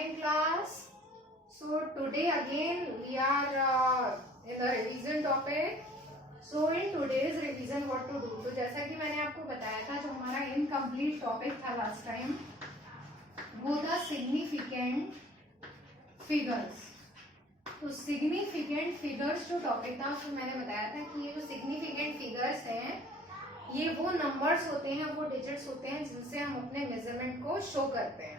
morning class. So today again we are in the revision topic. So in today's revision what to do. तो जैसा कि मैंने आपको बताया था, जो हमारा इनकम्प्लीट टॉपिक था लास्ट टाइम, वो था सिग्निफिकेंट फिगर्स. तो सिग्निफिकेंट फिगर्स जो टॉपिक था उसमें मैंने बताया था कि ये जो सिग्निफिकेंट फिगर्स हैं ये वो नंबर्स होते हैं, वो डिजिट्स होते हैं जिनसे हम अपने मेजरमेंट को शो करते हैं.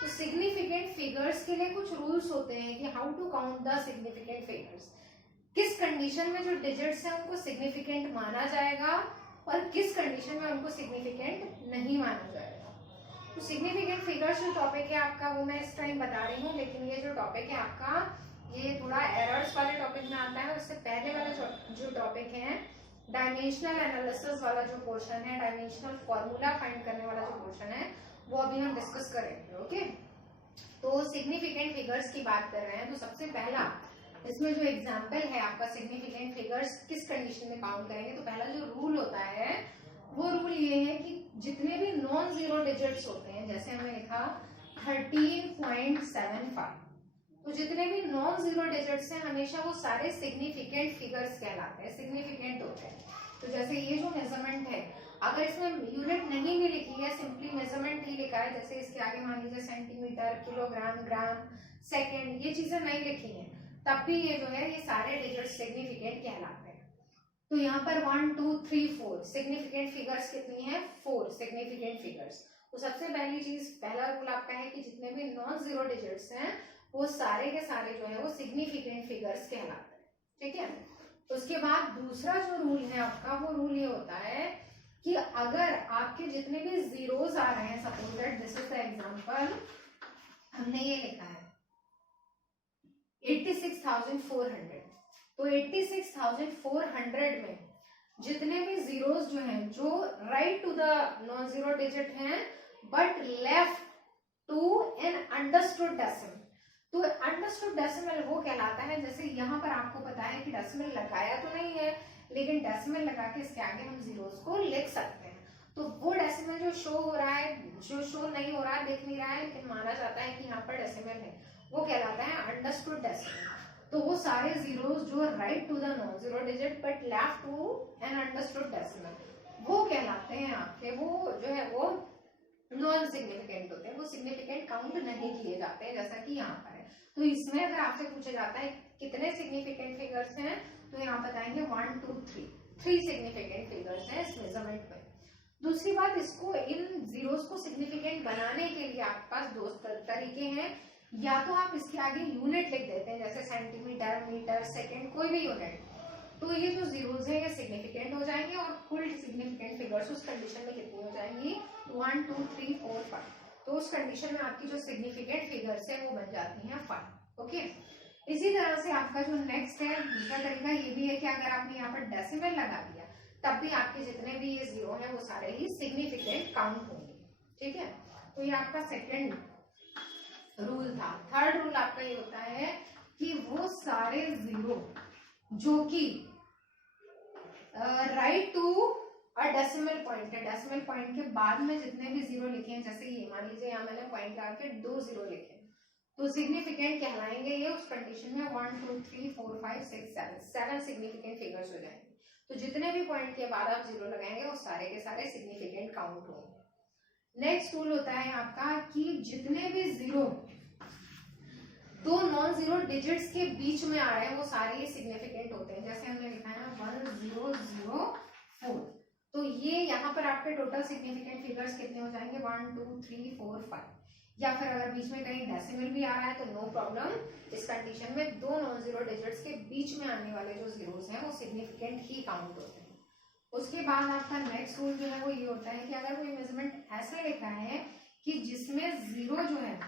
तो सिग्निफिकेंट फिगर्स के लिए कुछ रूल्स होते हैं कि how to count the significant figures. किस कंडीशन में जो डिजिट्स हैं उनको सिग्निफिकेंट माना जाएगा और किस कंडीशन में उनको सिग्निफिकेंट नहीं माना जाएगा. तो सिग्निफिकेंट फिगर्स जो टॉपिक है आपका वो मैं इस टाइम बता रही हूँ, लेकिन ये जो टॉपिक है आपका ये थोड़ा एरर्स वाले टॉपिक में आता है. उससे पहले वाला जो टॉपिक है डायमेंशनल एनालिसिस वाला जो पोर्शन है, डायमेंशनल फॉर्मूला फाइंड करने वाला जो पोर्शन है, वो अभी हम डिस्कस करेंगे. ओके, तो सिग्निफिकेंट फिगर्स की बात कर रहे हैं. तो सबसे पहला इसमें जो एग्जांपल है आपका सिग्निफिकेंट फिगर्स किस कंडीशन में काउंट करेंगे. तो पहला जो रूल होता है वो रूल ये है कि जितने भी नॉन जीरो डिजिट्स होते हैं, जैसे हमने लिखा 13.75, तो जितने भी नॉन जीरो डिजिट्स हैं हमेशा वो सारे सिग्निफिकेंट फिगर्स कहलाते हैं, सिग्निफिकेंट होते हैं. तो जैसे ये जो मेजरमेंट है, अगर इसमें यूनिट नहीं भी लिखी है, सिंपली मेजरमेंट ही लिखा है, जैसे इसके आगे मान लीजिए सेंटीमीटर, किलोग्राम, ग्राम, सेकंड, ये चीजें नहीं लिखी हैं, तब भी ये जो है ये सारे डिजिट्स सिग्निफिकेंट कहलाते हैं. तो यहाँ पर 1 2 3 4 सिग्निफिकेंट फिगर्स कितनी है? 4 सिग्निफिकेंट फिगर्स. तो सबसे पहली चीज, पहला रूल आपका है कि जितने भी नॉन जीरो डिजिट्स हैं वो सारे के सारे जो है वो सिग्निफिकेंट फिगर्स कहलाते हैं. ठीक है. उसके बाद दूसरा जो रूल है आपका, वो रूल ये होता है कि अगर आपके जितने भी जीरोस आ रहे हैं, suppose that this is the example, हमने ये लिखा है 86,400. तो 86,400 में जितने भी जीरोस जो हैं जो right to the non zero digit हैं but left to an understood decimal. तो अंडरस्टूड डेसिमल वो कहलाता है, जैसे यहाँ पर आपको पता है कि डेसिमल लगाया तो नहीं है, लेकिन डेसिमल लगा के इसके आगे हम जीरोस को लिख सकते हैं. तो वो डेसिमल जो शो हो रहा है, जो शो नहीं हो रहा है, दिख नहीं रहा है, लेकिन माना जाता है कि यहाँ पर डेसिमल है, वो कहलाता है अंडरस्टूड डेसिमल. तो वो सारे जीरोस जो right to the non zero digit but left to an understood decimal, वो कहलाते हैं आपके, वो जो है वो नॉन सिग्निफिकेंट होते हैं, वो सिग्निफिकेंट काउंट नहीं किए जाते हैं, जैसा कि यहाँ पर है. तो इसमें अगर आपसे पूछा जाता है कितने सिग्निफिकेंट फिगर्स हैं, तो यहाँ बताएंगे 1 2 3 सिग्निफिकेंट फिगर्स हैं इस मेजरमेंट में. दूसरी बात, इसको इन जीरोस को सिग्निफिकेंट बनाने के लिए आपके पास दो तरीके हैं. या तो आप इसके आगे यूनिट लिख देते हैं, जैसे सेंटीमीटर, मीटर, सेकेंड, कोई भी यूनिट, तो ये जो जीरोस है ये सिग्निफिकेंट हो जाएंगे और फुल सिग्निफिकेंट फिगर्स उस कंडीशन में कितनी हो जाएंगी? 1 2 3 4 5. तो उस कंडीशन में आपकी जो सिग्निफिकेंट फिगर्स है वो बन जाती हैं 5. ओके. इसी तरह से आपका जो नेक्स्ट है, दूसरा तरीका ये भी है कि अगर आपने यहाँ पर डेसिमल लगा दिया तब भी आपके जितने भी ये जीरो हैं वो सारे ही सिग्निफिकेंट काउंट होंगे. ठीक है. तो ये आपका सेकेंड रूल था. थर्ड रूल आपका ये होता है कि वो सारे जीरो जो कि right to a decimal point है, डेसिमल पॉइंट के बाद में जितने भी जीरो लिखे हैं, जैसे ये मान लीजिए यहाँ मैंने पॉइंट लगा के 2 जीरो लिखे, तो सिग्निफिकेंट कहलाएंगे ये. उस कंडीशन में 1 2 3 4 5 6 7 सिग्निफिकेंट फिगर्स हो जाएंगे. तो जितने भी पॉइंट के बाद आप जीरो लगाएंगे वो सारे के सारे सिग्निफिकेंट काउंट होंगे. नेक्स्ट रूल होता है आपका कि जितने भी जीरो दो नॉन जीरो डिजिट्स के बीच में आ रहे हैं वो सारे ही सिग्निफिकेंट होते हैं. जैसे हमने लिखा है 1004, तो ये यहाँ पर आपके टोटल सिग्निफिकेंट फिगर्स कितने हो जाएंगे? 1 2 3 4 5. या फिर अगर बीच में कहीं डेसिमल भी आ रहा है तो नो प्रॉब्लम. इस कंडीशन में दो नॉन जीरो डिजिट्स के बीच में आने वाले जो जीरोस हैं वो सिग्निफिकेंट ही काउंट होते हैं. उसके बाद आपका नेक्स्ट रूल जो है वो ये होता है कि अगर कोई मेजरमेंट ऐसे लिखा है कि जिसमें जीरो जो है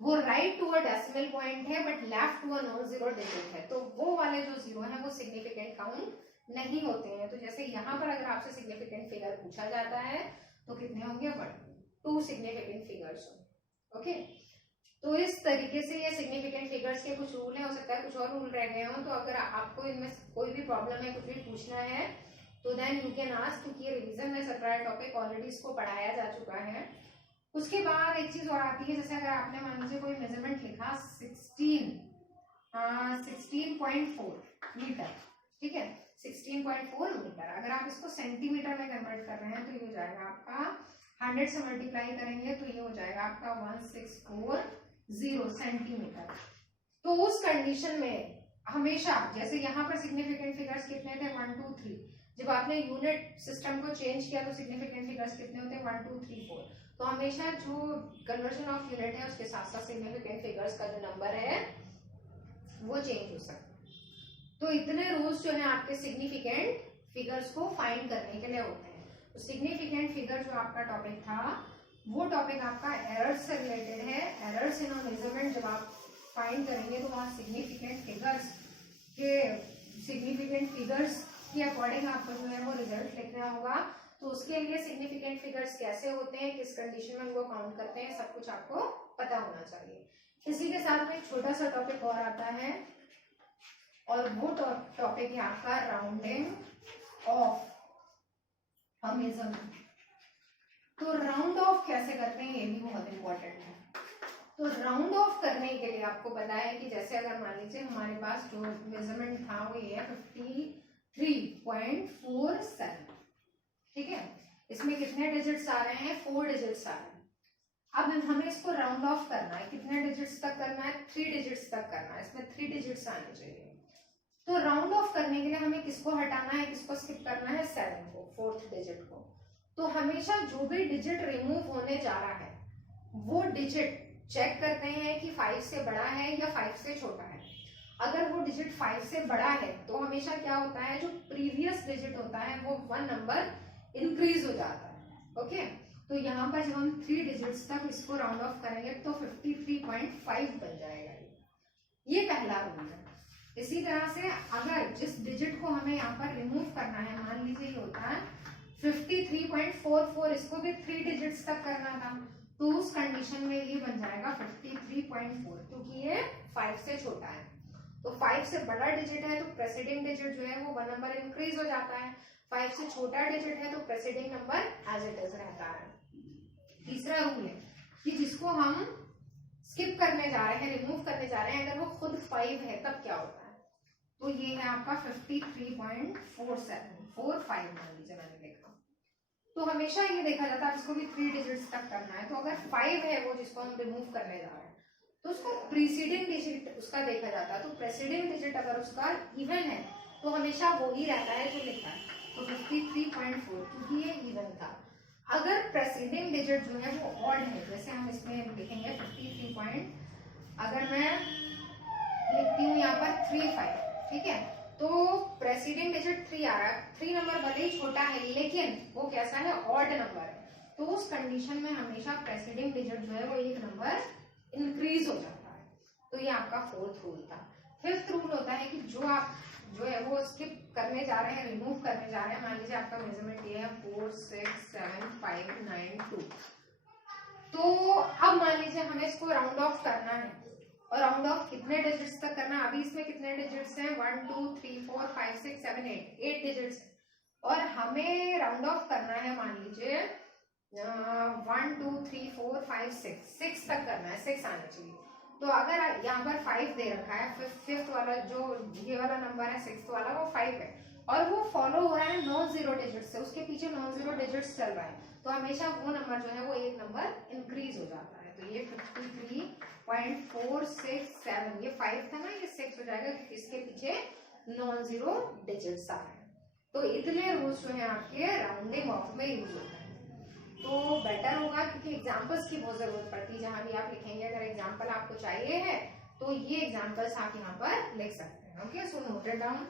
वो right to a decimal point है but left to a non zero digit है, तो वो वाले जो जीरो है वो सिग्निफिकेंट काउंट नहीं होते हैं. तो जैसे यहाँ पर अगर आपसे सिग्निफिकेंट फिगर पूछा जाता है तो कितने होंगे? 2 सिग्निफिकेंट फिगर्स. ओके. तो इस तरीके से ये सिग्निफिकेंट फिगर्स के कुछ रूल हैं. हो सकता है कुछ और रूल रह गए हों, तो अगर आपको इनमें कोई भी प्रॉब्लम है, कुछ भी पूछना है, तो देन यू कैन आस्क, क्योंकि ये रिवीजन में चल रहा है टॉपिक, ऑलरेडी इसको पढ़ाया जा चुका है. उसके बाद एक चीज और आती है, जैसे अगर आपने मान लीजिए कोई मेजरमेंट लिखा 16.4 मीटर, ठीक है, 16.4 मीटर, अगर आप इसको सेंटीमीटर में कन्वर्ट कर रहे हैं तो ये हो जाएगा आपका 100 से मल्टीप्लाई करेंगे तो ये हो जाएगा आपका 1640 सेंटीमीटर। तो उस कंडीशन में हमेशा, जैसे यहाँ पर सिग्निफिकेंट फिगर्स कितने थे 1 2 3, जब आपने यूनिट सिस्टम को चेंज किया तो सिग्निफिकेंट फिगर्स कितने होते हैं 1 2 3 4। तो हमेशा जो कन्वर्जन ऑफ यूनिट है उसके साथ साथ सिग्निफिकेंट फिगर्स का जो नंबर है वो चेंज हो सकता है। तो इतने रूल्स जो है आपके सिग्निफिकेंट फिगर्स को फाइंड करने के लिए होते हैं। तो सिग्निफिकेंट फिगर जो आपका टॉपिक था वो टॉपिक आपका एरर्स से रिलेटेड है। एरर्स इन मेजरमेंट जब आप फाइंड करेंगे तो वहाँ सिग्निफिकेंट फिगर्स के अकॉर्डिंग आपको जो है वो रिजल्ट लिखना होगा। तो उसके लिए सिग्निफिकेंट फिगर्स कैसे होते हैं, किस कंडीशन में उनको काउंट करते हैं, सब कुछ आपको पता होना चाहिए। इसी के साथ में एक छोटा सा टॉपिक और आता है और वो टॉपिक है आपका राउंडिंग ऑफ अ मेजरमेंट। तो राउंड ऑफ कैसे करते हैं ये भी बहुत इंपॉर्टेंट है। तो राउंड ऑफ करने के लिए आपको पता है कि जैसे अगर मान लीजिए हमारे पास जो मेजरमेंट था वो ये है 53.47, ठीक है, इसमें कितने डिजिट्स आ रहे हैं 4 डिजिट्स आ रहे हैं। अब हमें इसको राउंड ऑफ करना है, कितने डिजिट्स तक करना है 3 डिजिट्स तक करना है, इसमें 3 डिजिट्स आने चाहिए। तो राउंड ऑफ करने के लिए हमें किसको हटाना है, किसको स्किप करना है 7 को, 4th डिजिट को। तो हमेशा जो भी डिजिट रिमूव होने जा रहा है वो डिजिट चेक करते हैं कि 5 से बड़ा है या 5 से छोटा है। अगर वो डिजिट 5 से बड़ा है तो हमेशा क्या होता है, जो प्रीवियस डिजिट होता है वो 1 नंबर इंक्रीज हो जाता है। ओके, तो यहाँ पर जब हम 3 डिजिट्स तक इसको राउंड ऑफ करेंगे तो 53.5 बन जाएगा। ये पहला रूल है। इसी तरह से अगर जिस डिजिट को हमें यहाँ पर रिमूव करना है, मान लीजिए ये होता है 53.44, इसको भी 3 डिजिट्स तक करना था, तो उस कंडीशन में ये बन जाएगा 53.4, क्योंकि ये 5 से छोटा है। तो 5 से बड़ा डिजिट है तो प्रेसीडिंग डिजिट जो है वो 1 नंबर इंक्रीज हो जाता है, 5 से छोटा डिजिट है तो प्रेसीडिंग नंबर एज इट इज रहता है। तीसरा रूल है कि जिसको हम स्किप करने जा रहे हैं, रिमूव करने जा रहे हैं, अगर वो खुद 5 है तब क्या होता है, तो ये है आपका 53.4745 मान लीजिए मैंने लिखा। तो हमेशा ये देखा जाता है इसको भी 3 डिजिट्स तक करना है। तो अगर 5 है वो जिसको हम रिमूव करने जा रहे हैं तो उसको प्रीसीडिंग डिजिट उसका देखा जाता है। तो प्रेसीडिंग डिजिट अगर उसका इवन है तो हमेशा वो ही रहता है जो लिखा है, तो 53.4 क्योंकि ये इवन था। अगर प्रेसीडिंग डिजिट जो है वो ऑड है, जैसे हम इसमें लिखेंगे 53 अगर मैं लिखती हूँ यहाँ पर 35, ठीक है, तो प्रेसीडिंग डिजिट 3 आ रहा है, 3 नंबर भले ही छोटा है लेकिन वो कैसा है, ऑड नंबर है। तो उस कंडीशन में हमेशा प्रेसीडिंग डिजिट जो है वो 1 नंबर इंक्रीज हो जाता है। तो ये आपका 4th रूल था। 5th रूल होता है कि जो आप जो है वो स्किप करने जा रहे हैं, रिमूव करने जा रहे हैं, मान लीजिए आपका मेजरमेंट ये है 4 6 7 5 9 2, तो अब मान लीजिए हमें इसको राउंड ऑफ करना है, और राउंड ऑफ कितने डिजिट्स तक करना है, अभी इसमें कितने डिजिट्स हैं 1 2 3 4 5 6 7 8 डिजिट्स, और हमें राउंड ऑफ करना है मान लीजिए 1 2 3 4 5 6 तक करना है, 6 आने चाहिए। तो अगर यहाँ पर 5 दे रखा है, 5th वाला जो ये वाला नंबर है 6th वाला वो 5 है और वो फॉलो हो रहा है नॉन जीरो डिजिट से, उसके पीछे नॉन जीरो डिजिट्स चल रहा है, तो हमेशा वो नंबर जो है वो 1 नंबर इंक्रीज हो जाता है। तो ये 53.467, ये 5 था ना, ये 6 हो जाएगा क्योंकि इसके पीछे नॉन जीरो डिजिट्स आ रहे हैं। तो इतने रूल्स जो है आपके राउंडिंग ऑफ में यूज होते हैं। तो बेटर होगा क्योंकि एग्जांपल्स की बहुत जरूरत पड़ती है, जहां भी आप लिखेंगे अगर एग्जांपल आपको चाहिए है तो ये एग्जांपल्स आप यहाँ पर लिख सकते हैं। Okay, so note it down.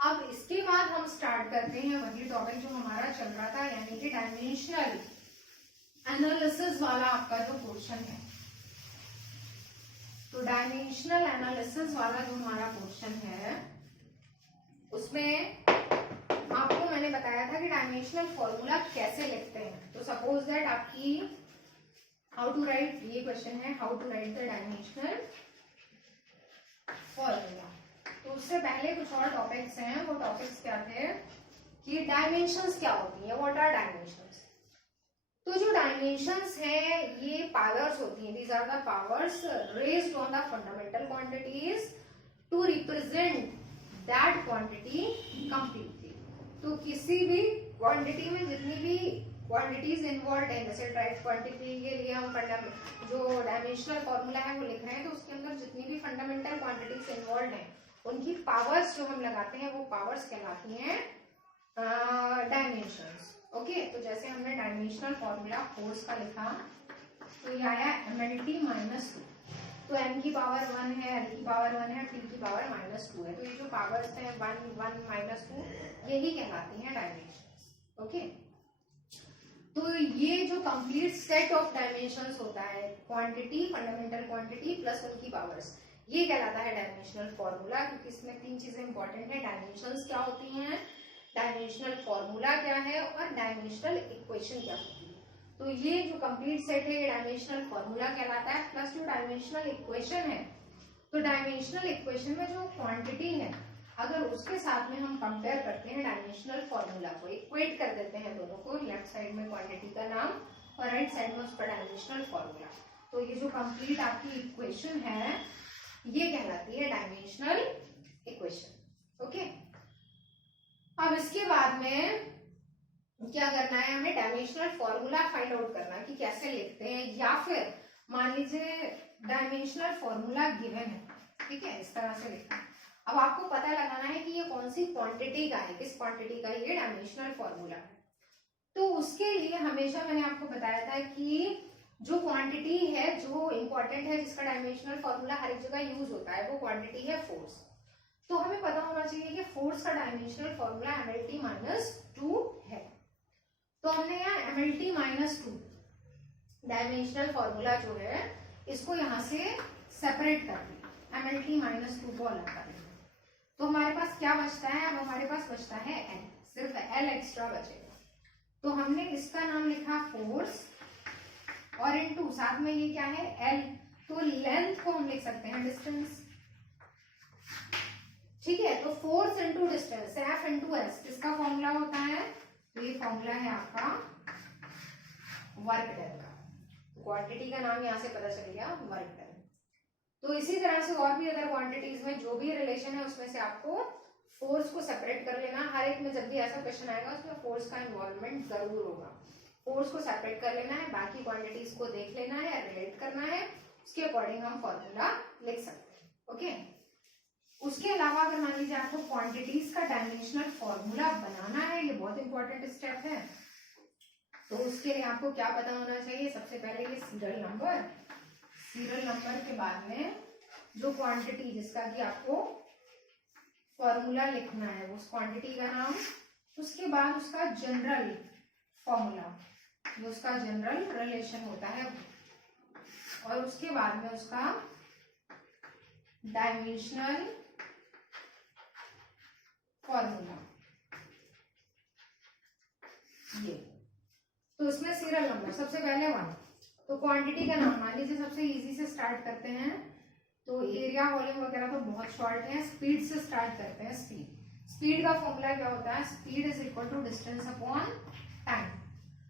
अब इसके बाद हम स्टार्ट करते हैं वही टॉपिक जो हमारा चल रहा था, यानी कि डायमेंशनल एनालिसिस वाला आपका जो पोर्शन है। तो डायमेंशनल एनालिसिस वाला जो हमारा पोर्शन है उसमें आपको मैंने बताया था कि डायमेंशनल फॉर्मूला कैसे लिखते हैं। तो सपोज दैट आपकी हाउ टू राइट, ये क्वेश्चन है how to write the dimensional formula. तो उससे पहले कुछ और टॉपिक्स हैं, वो टॉपिक्स क्या थे कि डायमेंशंस क्या होती है, व्हाट आर डायमेंशंस। तो जो डायमेंशंस हैं ये पावर्स होती हैं, these are the powers raised on the fundamental quantities to represent that quantity completely. तो किसी भी क्वांटिटी में जितनी भी क्वांटिटीज इन्वॉल्व है, जैसे ट्राइट क्वांटिटी के लिए हम जो डायमेंशनल फॉर्मूला है वो लिख रहे हैं, तो उसके अंदर जितनी भी फंडामेंटल क्वांटिटीज इन्वॉल्व हैं उनकी पावर्स जो हम लगाते हैं वो पावर्स कहलाती हैं डायमेंशंस। ओके, तो जैसे हमने डायमेंशनल फॉर्मूला फोर्स का लिखा, तो ये आया mLT -2, तो m की पावर 1 है, l की पावर 1 है, t की पावर -2 है, तो ये जो पावर्स हैं 1 1 -2 यही कहलाती हैं डायमेंशंस। ओके, तो ये जो कंप्लीट सेट ऑफ डायमेंशंस होता है, क्वांटिटी, फंडामेंटल क्वांटिटी प्लस उनकी पावर्स, ये कहलाता है डायमेंशनल फॉर्मूला। क्योंकि इसमें तीन चीजें इंपॉर्टेंट है, डायमेंशंस क्या होती हैं, डायमेंशनल फॉर्मूला क्या है और डायमेंशनल इक्वेशन क्या होती है। तो ये जो कंप्लीट सेट है ये डायमेंशनल फॉर्मूला कहलाता है। प्लस जो डायमेंशनल इक्वेशन है, तो डायमेंशनल इक्वेशन में जो क्वांटिटी है अगर उसके साथ में हम कंपेयर करते हैं डायमेंशनल फॉर्मूला को, इक्वेट कर देते हैं दोनों को, लेफ्ट साइड में क्वांटिटी का नाम और राइट साइड में उसका डायमेंशनल फॉर्मूला, तो ये जो कंप्लीट आपकी इक्वेशन है ये कहलाती है डायमेंशनल इक्वेशन। ओके, अब इसके बाद में क्या करना है, हमें डायमेंशनल फॉर्मूला फाइंड आउट करना है कि कैसे लिखते हैं, या फिर मान लीजिए डायमेंशनल फॉर्मूला गिवन है, ठीक है, इस तरह से लिखना। अब आपको पता लगाना है कि ये कौन सी क्वांटिटी का है, किस क्वांटिटी का ये डायमेंशनल फॉर्मूला है। तो उसके लिए हमेशा मैंने आपको बताया था कि जो क्वांटिटी है जो इंपॉर्टेंट है, जिसका डायमेंशनल फॉर्मूला हर एक जगह यूज होता है, वो क्वांटिटी है फोर्स। तो हमें पता होना चाहिए कि फोर्स का डायमेंशनल फॉर्मूला mLT -2 है। तो हमने यहाँ mLT -2 डायमेंशनल फॉर्मूला जो है इसको यहाँ से सेपरेट कर दिया, mLT -2 को अलग कर दिया। तो हमारे पास क्या बचता है, अब हमारे पास बचता है L, सिर्फ L एक्स्ट्रा बचेगा। तो हमने इसका नाम लिखा फोर्स और इनटू साथ में ये क्या है L, तो लेंथ को हम लिख सकते हैं डिस्टेंस, ठीक है। तो force into distance, F into S, किसका फॉर्मूला होता है, तो ये फॉर्मूला है आपका वर्क डन का, क्वांटिटी का नाम यहाँ से पता चल गया वर्क डन। तो इसी तरह से और भी अदर क्वांटिटीज में जो भी रिलेशन है उसमें से आपको फोर्स को सेपरेट कर लेना। हर एक में जब भी ऐसा क्वेश्चन आएगा उसमें फोर्स का इन्वॉल्वमेंट जरूर होगा, फोर्स को सेपरेट कर लेना है, बाकी क्वांटिटीज को देख लेना है, रिलेट करना है, उसके अकॉर्डिंग हम फॉर्मूला लिख सकते हैं। ओके, उसके अलावा अगर मान लीजिए आपको क्वांटिटीज का डायमेंशनल फॉर्मूला बनाना है, ये बहुत इंपॉर्टेंट स्टेप है, तो उसके लिए आपको क्या पता होना चाहिए, सबसे पहले ये सीरियल नंबर, सीरियल नंबर के बाद में जो क्वांटिटी जिसका कि आपको फॉर्मूला लिखना है उस क्वांटिटी का नाम, उसके बाद उसका जनरल फॉर्मूला, जो उसका जनरल रिलेशन होता है, और उसके बाद में उसका डायमेंशनल फॉर्मूला, ये। तो उसमें सीरियल नंबर सबसे पहले 1, तो क्वांटिटी का नाम मान लीजिए सबसे इजी से स्टार्ट करते हैं, तो एरिया वॉल्यूम वगैरह तो बहुत शॉर्ट है, स्पीड से स्टार्ट करते हैं। स्पीड का फॉर्मूला क्या होता है, speed is equal to distance upon time.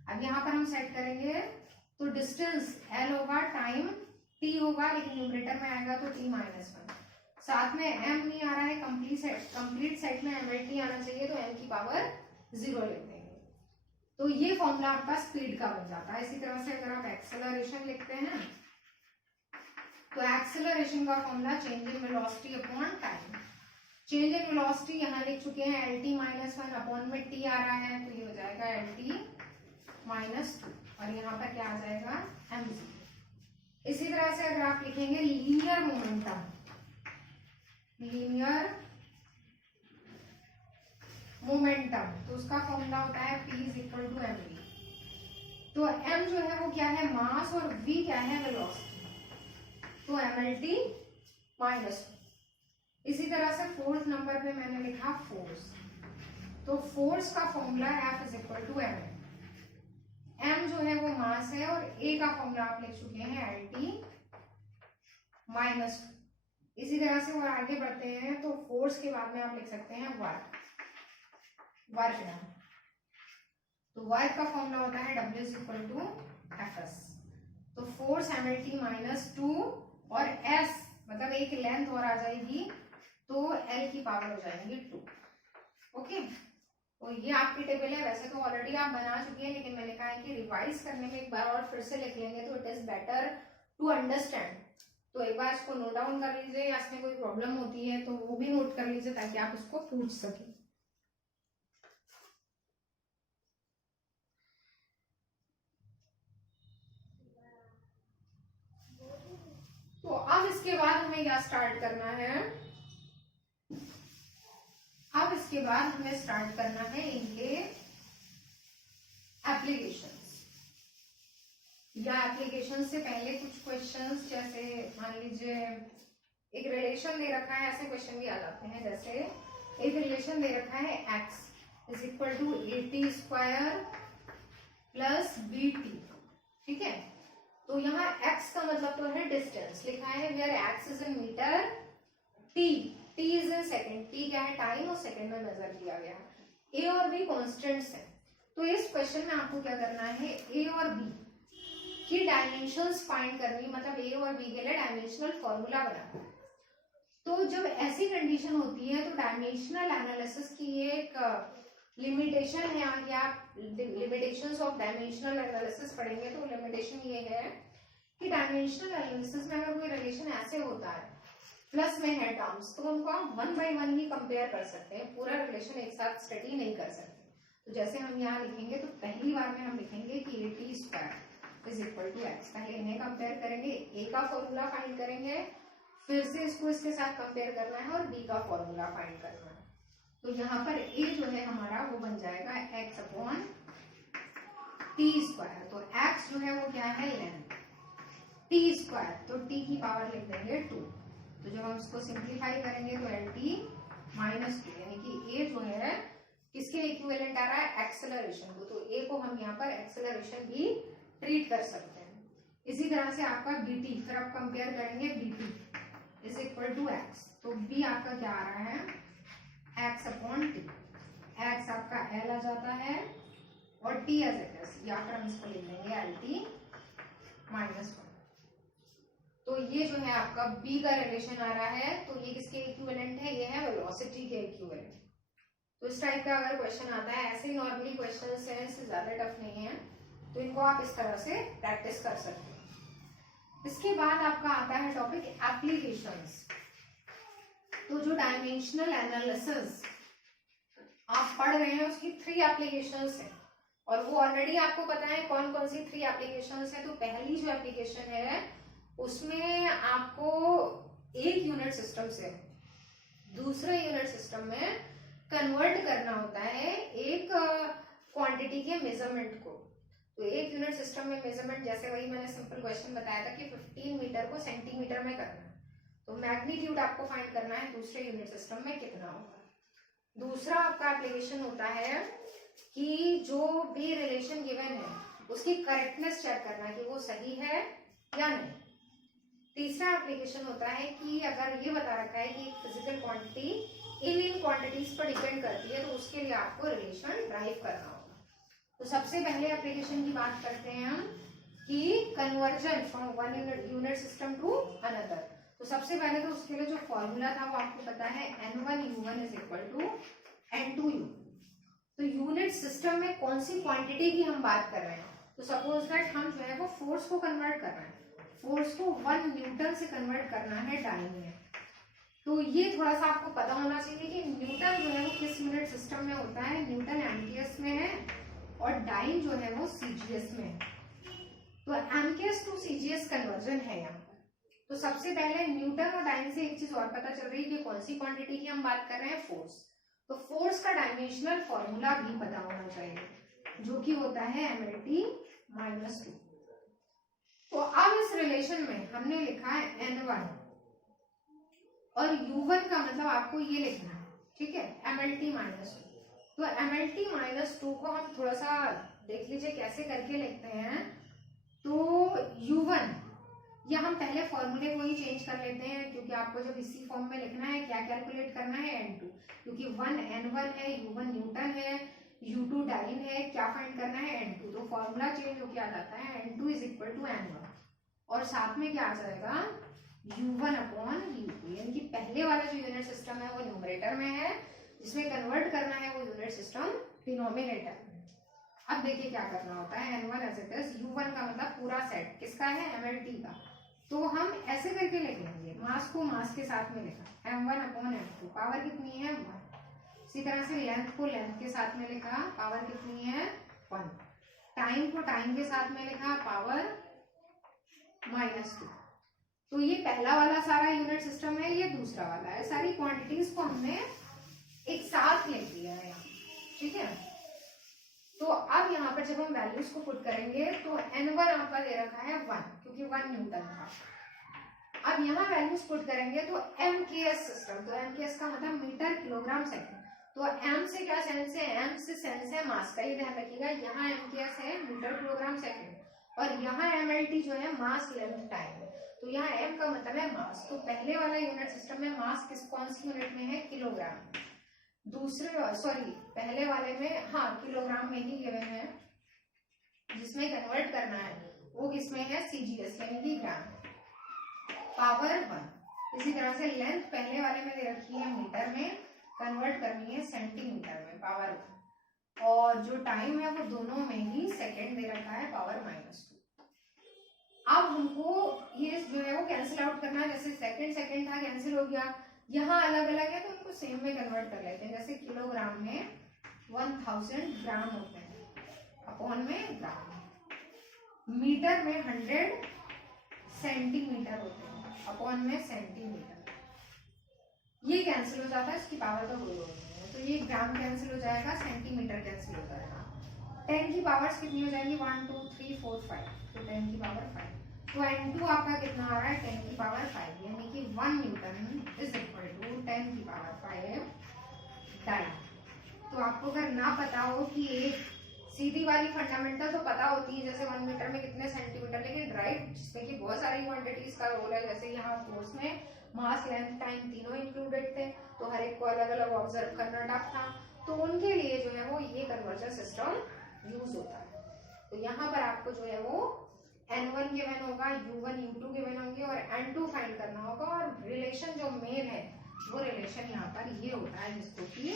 अब यहाँ पर हम सेट करेंगे तो डिस्टेंस L होगा, टाइम T होगा, लेकिन न्यूमरेटर में आएगा तो T -1, साथ में M नहीं आ रहा है, कंप्लीट सेट में mLT आना चाहिए, तो M की पावर 0 लिख देंगे। तो ये फॉर्मूला आपका स्पीड का बन जाता है। इसी तरह से अगर आप एक्सेलरेशन लिखते हैं तो एक्सेलरेशन का formula change in velocity upon time. Change in velocity यहाँ लिख चुके हैं, LT -1 अपॉन में T आ रहा है, तो ये हो जाएगा LT -2, और यहाँ पर क्या आ जाएगा mc। इसी तरह से अगर आप लिखेंगे लीनियर मोमेंटम, तो उसका फॉर्मूला होता है P = mv। तो m जो है वो क्या है मास और v क्या है वेलोसिटी, तो mLT -2। इसी तरह से फोर्थ नंबर पे मैंने लिखा फोर्स, तो फोर्स का फॉर्मूला F = m। m जो है वो मास है और मतलब ए का फॉर्मूला आप लिख चुके हैं LT माइनस। इसी तरह से और आगे बढ़ते हैं तो फोर्स के बाद में आप लिख सकते हैं वर्क डन। तो वर्क का फॉर्मूला होता है W = FS। तो फोर्स MLT माइनस 2 और S मतलब एक लेंथ और आ जाएगी तो L की पावर हो जाएंगी 2। ओके, तो ये आपकी टेबल है। वैसे तो ऑलरेडी आप बना चुकी है, लेकिन मैंने कहा है कि रिवाइज करने में एक बार और फिर से लिख लेंगे तो it is better to understand. तो एक बार इसको नोट डाउन कर लीजिए, या इसमें कोई प्रॉब्लम होती है तो वो भी नोट कर लीजिए ताकि आप उसको पूछ सकें। तो अब इसके बाद हमें क्या स्टार्ट करना है, अब इसके बाद हमें स्टार्ट करना है इनके एप्लीकेशंस। या एप्लीकेशन से पहले कुछ क्वेश्चंस, जैसे मान लीजिए एक रिलेशन दे रखा है, ऐसे क्वेश्चन भी आ जाते हैं। जैसे एक रिलेशन दे रखा है x = 80² + BT, ठीक है। तो यहाँ x का मतलब तो है डिस्टेंस, लिखा है where x is in metre, t is in second. t क्या है, टाइम, और सेकेंड में मेजर किया गया। a और b कॉन्स्टेंट्स हैं। तो इस क्वेश्चन में आपको क्या करना है, a और b की डायमेंशंस फाइंड करनी, मतलब a और b के लिए डायमेंशनल फॉर्मूला बनाना। तो जब ऐसी कंडीशन होती है तो डायमेंशनल एनालिसिस की एक लिमिटेशन है, या लिमिटेशंस ऑफ डायमेंशनल एनालिसिस पढ़ेंगे तो लिमिटेशन ये है कि डायमेंशनल एनालिसिस में अगर कोई रिलेशन ऐसे होता है प्लस में है टर्म्स, तो उनको हम 1 by 1 ही कंपेयर कर सकते हैं, पूरा रिलेशन एक साथ स्टडी नहीं कर सकते। तो जैसे हम यहाँ लिखेंगे तो पहली बार में हम लिखेंगे कि 80² = x। पहले इन्हें कंपेयर करेंगे, a का फॉर्मूला फाइंड करेंगे, फिर से इसको इसके साथ कंपेयर करना है और b का फॉर्मूला फाइंड करना है। तो यहाँ पर a जो है हमारा वो बन जाएगा x/t²। तो x जो है वो क्या है, लेंथ, t², तो t की पावर लिख देंगे 2। तो जब हम इसको सिंप्लीफाई करेंगे तो LT माइनस 2, यानी कि a जो है किसके इक्विवेलेंट आ रहा है, एक्सेलरेशन को। तो a को हम यहाँ पर एक्सेलरेशन भी ट्रीट कर सकते हैं। इसी तरह से आपका BT, फिर आप कंपेयर करेंगे BT = x। तो b आपका क्या आ रहा है, x/t। x आपका L आ जाता है और t एज इट इज, या फिर हम इसको लिख देंगे LT माइनस 1। तो ये जो है आपका b का रिलेशन आ रहा है, तो ये किसके इक्विवेलेंट है, ये है वेलोसिटी के इक्विवेलेंट। तो इस टाइप का अगर क्वेश्चन आता है, ऐसे ही नॉर्मली क्वेश्चंस हैं, इससे ज्यादा टफ नहीं है, तो इनको आप इस तरह से प्रैक्टिस कर सकते हैं। इसके बाद आपका आता है टॉपिक एप्लीकेशंस। तो जो डायमेंशनल एनालिसिस आप पढ़ रहे हैं उसकी 3 एप्लीकेशंस हैं, और वो ऑलरेडी आपको पता है कौन कौन सी 3 एप्लीकेशंस हैं। तो पहली जो एप्लीकेशन है उसमें आपको एक यूनिट सिस्टम से दूसरे यूनिट सिस्टम में कन्वर्ट करना होता है एक क्वांटिटी के मेजरमेंट को। तो एक यूनिट सिस्टम में मेजरमेंट, जैसे वही मैंने सिंपल क्वेश्चन बताया था कि 15 मीटर को सेंटीमीटर में करना है, तो मैग्नीट्यूड आपको फाइंड करना है दूसरे यूनिट सिस्टम में कितना होगा। दूसरा आपका एप्लीकेशन होता है कि जो भी रिलेशन गिवन है उसकी करेक्टनेस चेक करना है कि वो सही है या नहीं। तीसरा एप्लीकेशन होता है कि अगर ये बता रखा है कि फिजिकल क्वांटिटी इन क्वांटिटीज पर डिपेंड करती है, तो उसके लिए आपको रिलेशन ड्राइव करना होगा। तो सबसे पहले एप्लीकेशन की बात करते हैं हम कि conversion from one unit system to another. तो सबसे पहले तो उसके लिए जो फॉर्मूला था वो आपको पता है, N1U1 = N2U। तो यूनिट सिस्टम में कौन सी क्वांटिटी की हम बात कर रहे हैं, तो सपोज दैट हम जो है वो फोर्स को कन्वर्ट कर रहे हैं, फोर्स को 1 न्यूटन से कन्वर्ट करना है डाइन में। तो ये थोड़ा सा आपको पता होना चाहिए कि न्यूटन जो है वो किस यूनिट सिस्टम में होता है, न्यूटन एमकेएस में है, और डाइन जो है वो सीजीएस में है। तो एमकेएस टू सीजीएस कन्वर्जन है यहाँ। तो सबसे पहले न्यूटन और डाइन से एक चीज और पता चल रही है कि कौन सी क्वांटिटी की हम बात कर रहे हैं, फोर्स। तो फोर्स का डायमेंशनल फॉर्मूला भी पता होना चाहिए, जो कि होता है MLT माइनस 2। तो अब इस रिलेशन में हमने लिखा है N1 और U1 का मतलब आपको ये लिखना है, ठीक है, MLT माइनस 2। तो MLT माइनस 2 को हम थोड़ा सा देख लीजिए कैसे करके लिखते हैं। तो u1 या हम पहले फॉर्मूले को ही चेंज कर लेते हैं, क्योंकि आपको जब इसी फॉर्म में लिखना है क्या कैलकुलेट करना है, n2, क्योंकि 1 n1 है, u1 न्यूटन है, u2 डाइन है, क्या फाइंड करना है, n2। तो फॉर्मूला चेंज होकर आ जाता है n2 is equal to n1, और साथ में क्या आ जाएगा u1 अपॉन u2, यानी कि पहले वाला जो यूनिट सिस्टम है वो न्यूमरेटर में है, जिसमें कन्वर्ट करना है वो यूनिट सिस्टम डिनोमिनेटर में। अब देखिए क्या करना होता है, n1 as it is, u1 का मतलब पूरा सेट किसका है, mlt का, तो हम ऐसे करके लिखेंगे, मास को मास के साथ में लिखा m1 अपॉन m2, पावर कितनी है 1। इसी तरह से लेंथ को लेंथ के साथ में लिखा, पावर कितनी है 1। टाइम को टाइम के साथ में लिखा, पावर -2। तो ये पहला वाला सारा यूनिट सिस्टम है, ये दूसरा वाला है, सारी क्वांटिटीज को हमने एक साथ लिख दिया है यहाँ, ठीक है। तो अब यहाँ पर जब हम वैल्यूज को पुट करेंगे तो n1 आपका दे रखा है 1, क्योंकि 1 न्यूटन था। अब यहाँ वैल्यूज पुट करेंगे तो mks सिस्टम, तो mks का मतलब मीटर किलोग्राम सेकंड, तो m से क्या सेंस है, m से सेंस है मास का, ये ध्यान रखिएगा। यहाँ mks है मीटर किलोग्राम सेकंड, और यहाँ mlt जो है मास लेंथ टाइम, तो यहाँ m का मतलब है मास। तो पहले वाला यूनिट सिस्टम में मास कौन सी यूनिट में है, किलोग्राम। दूसरे पहले वाले में हाँ किलोग्राम में ही गिवन है, जिसमें कन्वर्ट करना है वो किसमें है, सीजीएस यानी कि ग्राम, पावर 1। इसी तरह से लेंथ पहले वाले में दे रखी है मीटर में, कन्वर्ट करनी है सेंटीमीटर में, पावर 1। और जो टाइम है वो दोनों में ही सेकंड दे रखा है, पावर -2। अब हमको ये जो है वो कैंसिल आउट करना है, जैसे सेकंड था कैंसिल हो गया, यहाँ अलग अलग है तो उनको सेम में कन्वर्ट कर लेते हैं। जैसे किलोग्राम में 1000 ग्राम होते हैं, अपॉन में ग्राम, मीटर में 100 सेंटीमीटर होते हैं, अपॉन में सेंटीमीटर। ये कैंसिल हो जाता है, इसकी पावर का कोई रोल नहीं है, तो ये ग्राम कैंसिल हो जाएगा, सेंटीमीटर कैंसिल हो जाएगा। 10 की पावर्स कितनी हो जाएंगी, 1 2 3 4 5, तो 10 की पावर 5। तो n2 आपका कितना आ रहा है, 10 की पावर 5, यानी कि 1 न्यूटन इज इक्वल टू 10 की पावर 5 डाइन। तो आपको अगर ना पता हो कि एक सीधी वाली फंडामेंटल तो पता होती है, जैसे 1 मीटर में कितने सेंटीमीटर, लेकिन राइट जिसमें कि बहुत सारी क्वांटिटीज का रोल है, जैसे यहाँ कोर्स में मास लेंथ टाइम तीनों इंक्लूडेड थे, तो हर एक को अलग अलग ऑब्जर्व करना टफ था, तो उनके लिए जो है वो ये कन्वर्जन सिस्टम यूज होता है। तो यहाँ पर आपको जो है वो n1 गिवन होगा, u1 u2 गिवन होंगे, और n2 फाइंड करना होगा, और रिलेशन जो मेन है वो रिलेशन यहाँ पर ये होता है, जिसको कि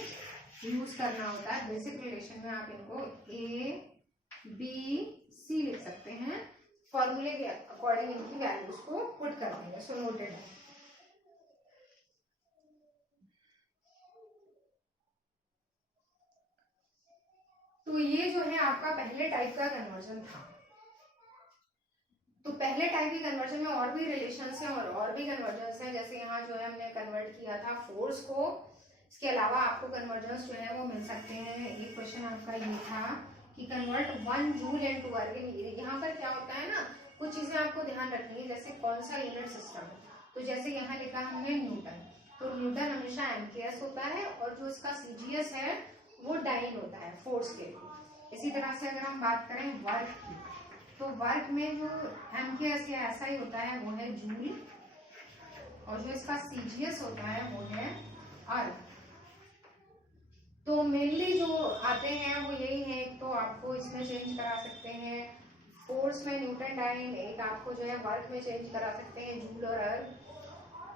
यूज करना होता है। बेसिक रिलेशन में आप इनको a b c लिख सकते हैं, फॉर्मूले के अकॉर्डिंग इनकी वैल्यूज को पुट कर देंगे। सो नोटेड है। तो ये जो है आपका पहले टाइप का कन्वर्जन था। तो पहले टाइप की कन्वर्जन में और भी रिलेशंस हैं और भी कन्वर्जन्स हैं, जैसे यहाँ जो है हमने कन्वर्ट किया था फोर्स को। इसके अलावा आपको कन्वर्जन्स जो है वो मिल सकते हैं। एक क्वेश्चन आपका ये था कि कन्वर्ट 1 जूल इनटू अर्गन। यहाँ पर क्या होता है ना, कुछ चीजें आपको ध्यान रखनी है, जैसे कौन सा यूनिट सिस्टम है। तो जैसे यहाँ लिखा हमने न्यूटन, तो न्यूटन हमेशा एमकेएस होता है, और जो इसका सीजीएस है वो डाइन होता है फोर्स के लिए। इसी तरह से अगर हम बात करें वर्क की, तो वर्क में जो एमकेएस या ऐसा ही होता है वो है जूल, और जो इसका सीजीएस होता है वो है अर्ग। तो मेनली जो आते हैं वो यही है, तो आपको इसमें चेंज करा सकते हैं फोर्स में न्यूटन डाइन, एक आपको जो है वर्क में चेंज करा सकते हैं जूल और अर्ग।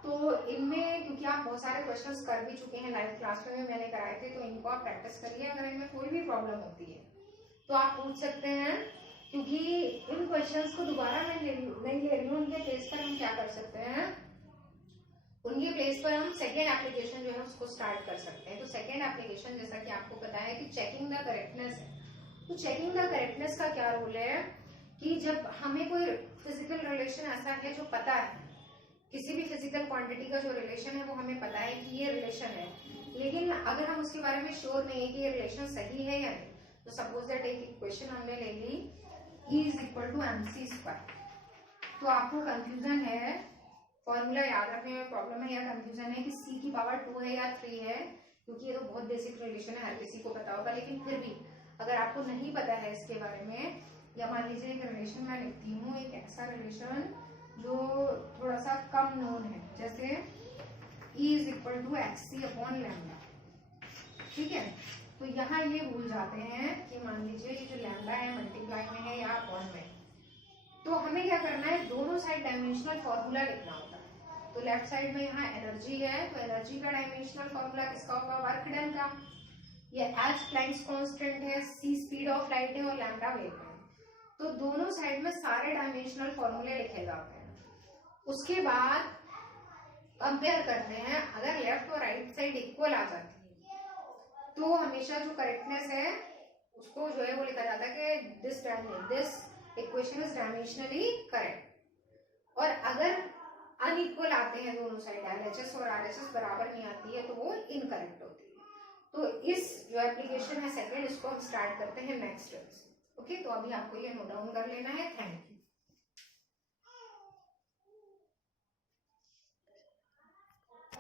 तो इनमें क्योंकि आप बहुत सारे क्वेश्चंस कर भी चुके हैं लाइव क्लास में मैंने कराए थे, तो इनको आप प्रैक्टिस करिए। अगर इनमें कोई भी प्रॉब्लम होती है तो आप पूछ सकते हैं, क्योंकि इन क्वेश्चंस को दोबारा मैं नहीं ले रही हूँ। उनके प्लेस पर हम क्या कर सकते हैं, उनके प्लेस पर हम सेकेंड एप्लीकेशन जो है उसको स्टार्ट कर सकते हैं। तो सेकेंड एप्लीकेशन जैसा कि आपको पता है कि चेकिंग द करेक्टनेस है। तो चेकिंग द करेक्टनेस का क्या रोल है कि जब हमें कोई फिजिकल रिलेशन ऐसा है जो पता है, किसी भी फिजिकल क्वांटिटी का जो रिलेशन है वो हमें पता है कि ये रिलेशन है, लेकिन अगर हम उसके बारे में श्योर नहीं है कि ये रिलेशन सही है या नहीं, तो सपोज दैट एक इक्वेशन हमने ले ली E is equal to mc²। तो आपको कंफ्यूजन है, फॉर्मूला याद रखने में प्रॉब्लम है या कंफ्यूजन है कि c की पावर 2 है या 3 है, क्योंकि ये तो बहुत बेसिक रिलेशन है, हर किसी को पता होगा। लेकिन फिर भी अगर आपको नहीं पता है इसके बारे में, या मान लीजिए एक रिलेशन मैं लिखती हूँ, एक ऐसा रिलेशन जो थोड़ा सा कम नोन है, जैसे E is equal to XC upon lambda, ठीक है। तो यहाँ ये भूल जाते हैं कि मान लीजिए ये जो लैम्डा है मल्टीप्लाई में है या अपॉन में, तो हमें क्या करना है, दोनों साइड डायमेंशनल फॉर्मूला लिखना होता है। तो लेफ्ट साइड में यहाँ एनर्जी है, तो एनर्जी का डायमेंशनल फॉर्मूला किसका होगा, वर्क डन का। ये H प्लैंक्स कांस्टेंट है, C स्पीड ऑफ लाइट है और लैम्डा वेव है। तो दोनों साइड में सारे डायमेंशनल फॉर्मूले लिखे जाते हैं। उसके बाद कंपेयर करते हैं, अगर लेफ्ट और राइट साइड इक्वल आ जाती है तो हमेशा जो करेक्टनेस है उसको जो है वो लिखा जाता है कि this equation is dimensionally correct. और अगर अनइक्वल आते हैं दोनों साइड, LHS और RHS बराबर नहीं आती है, तो वो इनकरेक्ट होती है। तो इस जो एप्लीकेशन है सेकंड, इसको हम स्टार्ट करते हैं नेक्स्ट। ओके, तो अभी आपको ये नोट डाउन कर लेना है। Thank you.